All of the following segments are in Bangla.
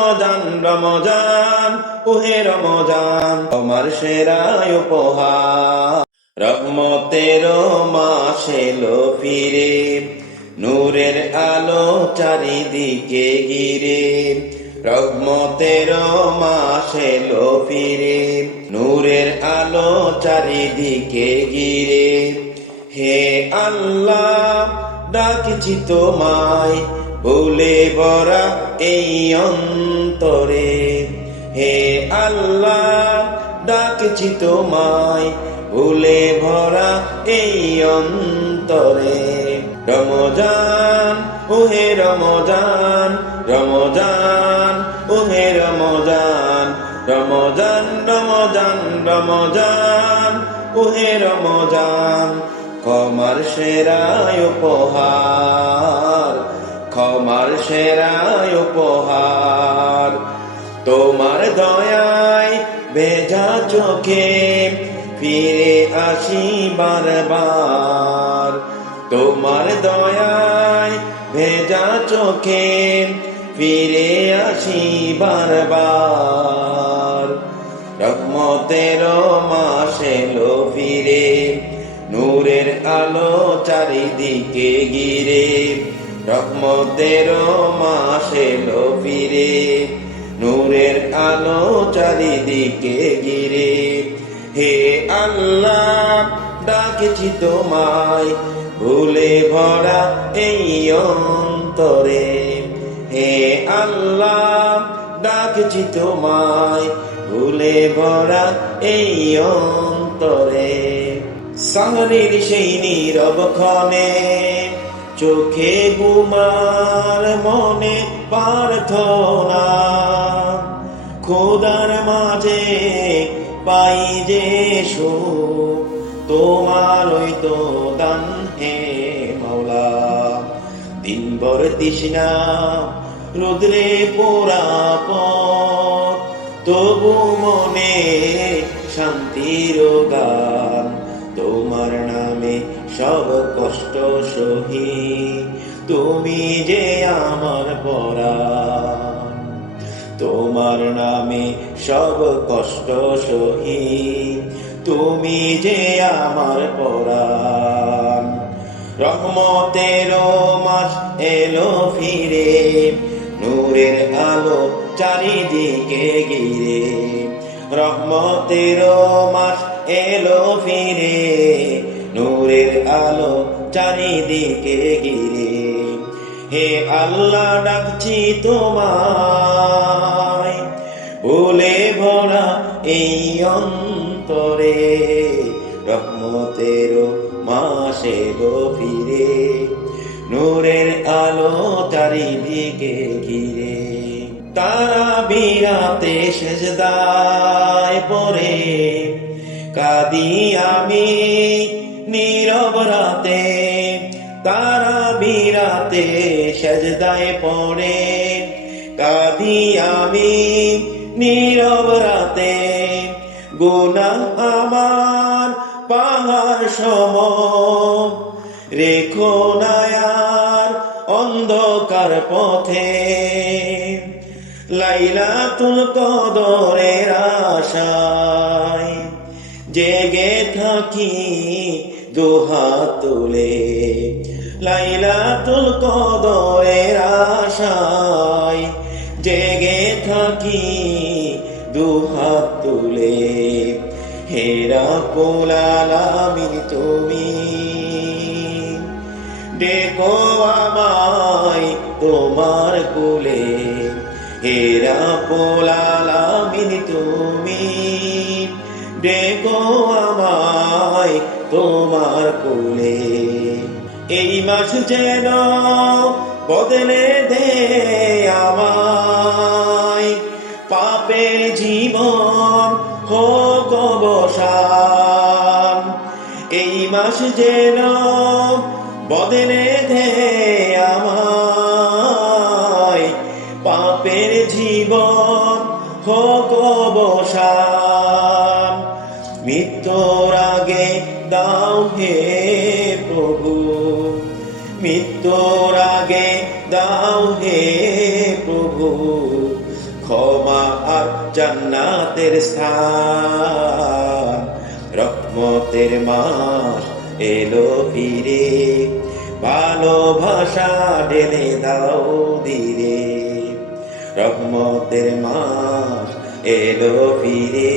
রমজান রমজান ওহে রমজান তোমার সেরা উপহার। রহমতের মাস এলো ফিরে, নূরের আলো চারিদিকে ঘিরে। রহমতের মাস এলো ফিরে, নূরের আলো চারিদিকে ঘিরে। হে আল্লাহ ডাকছি তোমায়, ভুলে ভরা এই অন্তরে। হে আল্লাহ ডাকছি তোমায়, ভুলে ভরা এই অন্তরে। রমজান ওহে রমজান রমজান ওহে রমজান রমজান রমজান রমজান ওহে রমজান ক্ষমার সেরা উপহার, ক্ষমার সেরা উপহার। তোমার দয়ায় ভেজা চোখে ফিরে আসি বারবার। তোমার দয়ায় ভেজা চোখে ফিরে আসি বারবার। রহমতের মাস এলো ফিরে, নূরের আলো চারিদিকে ঘিরে। রহমতের মাস এলো ফিরে, নূরের আলো চারিদিকে ঘিরে। হে আল্লাহ ডাকছি তোমায়, ভুলে ভরা এই অন্তরে। হে আল্লাহ ডাকছি তোমায়, ভুলে ভরা এই অন্তরে। সাহরির সেই নীরব ক্ষণে চোখে ঘুমার মনে প্রার্থনা। খোদার মাঝে পাই যে সুখ, তোমার ওই তো দান হে মাওলা। দিনভর তৃষ্ণা রোদ্রে পোড়া পথ, তবু মনে শান্তির গান। তোমার নামে সব কষ্ট সহি, তুমি যে আমার পরাণ। তোমার নামে সব কষ্ট সহি, তুমি যে আমার পরাণ। রহমতের মাস এলো ফিরে, নূরের আলো চারিদিকে ঘিরে। রহমতের মাস এলো ফিরে, নূরের আলো চারিদিকে ঘিরে। হে আল্লাহ ডাকছি তোমায়, ভুলে ভরা এই অন্তরে। রহমতের মাস এলো ফিরে, নূরের আলো চারিদিকে ঘিরে। তারা বিরাতে সেজদায় পড়ে কাঁদি আমি নীরব রাতে। তারা বিরাতে সেজদায় পড়ে কাঁদি আমি নীরব রাতে। গুনাহ আমার পাহাড় সম, রেখো না আর অন্ধকার পথে। লাইলাতুল কদরের আশায় জেগে থাকি দুহাত তুলে। লাইলাতুল কদরের আশায় জেগে থাকি দুহাত তুলে। হে রাব্বুল আলামিন তুমি ডেকো আমায় তোমার কোলে। হে রাব্বুল আলামিন তুমি ডেকো আমায় তোমার কোলে। এই মাস যেন বদলে দে আমায়, পাপের জীবন হোক অবসান। এই মাস যেন বদলে দে আমায়, পাপের জীবন হোক অবসান। মৃত্যুর আগে দাও হে প্রভু, মৃত্যুর আগে দাও হে প্রভু জান্নাতের স্থান। রহমতের মাস এলো ফিরে, ভালোবাসা ঢেলে দাও দিরে। রহমতের মাস এলো ফিরে,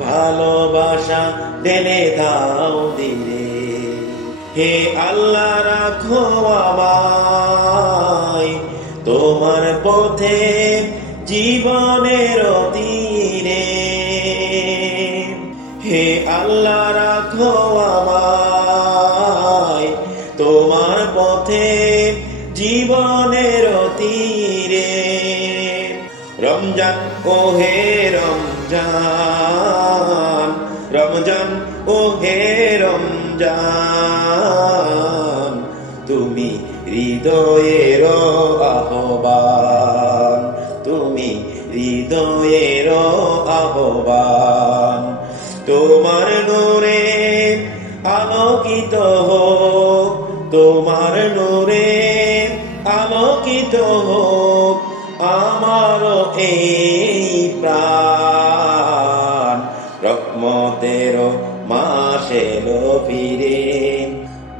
ভালোবাসা ঢেলে দাও দিরে। হে আল্লাহ রাখো আমায় তোমার পথে জীবনের তীরে। হে আল্লাহ রাখো আমায় তোমার পথে জীবনের তীরে। রমজান ও হে রমজান, রমজান ও হে রমজান, তুমি হৃদয়ের আহ্বান, তুমি হৃদয়ের আহ্বান। তোমার নূরে আলোকিত হোক, তোমার নূরে আলোকিত হোক আমার এই প্রাণ। রহমতের মাস এলো ফিরে,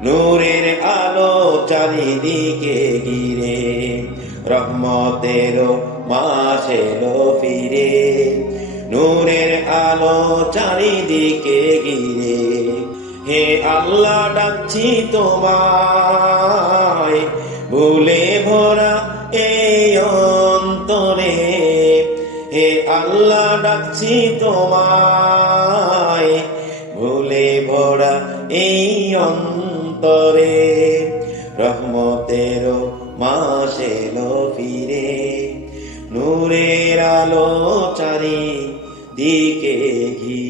নূরের আলো চারিদিকে ঘিরে। রহমতের মাস এলো ফিরে, নূরের আলো চারিদিকে ঘিরে। হে আল্লাহ ডাকছি তোমায় ভুলে ভরা এই অন্তরে। হে আল্লাহ ডাকছি তোমায় ভুলে ভরা এই অন্তরে। রহমতের মাস এলো ফিরে, নূরের আলো চারিদিকে ঘিরে।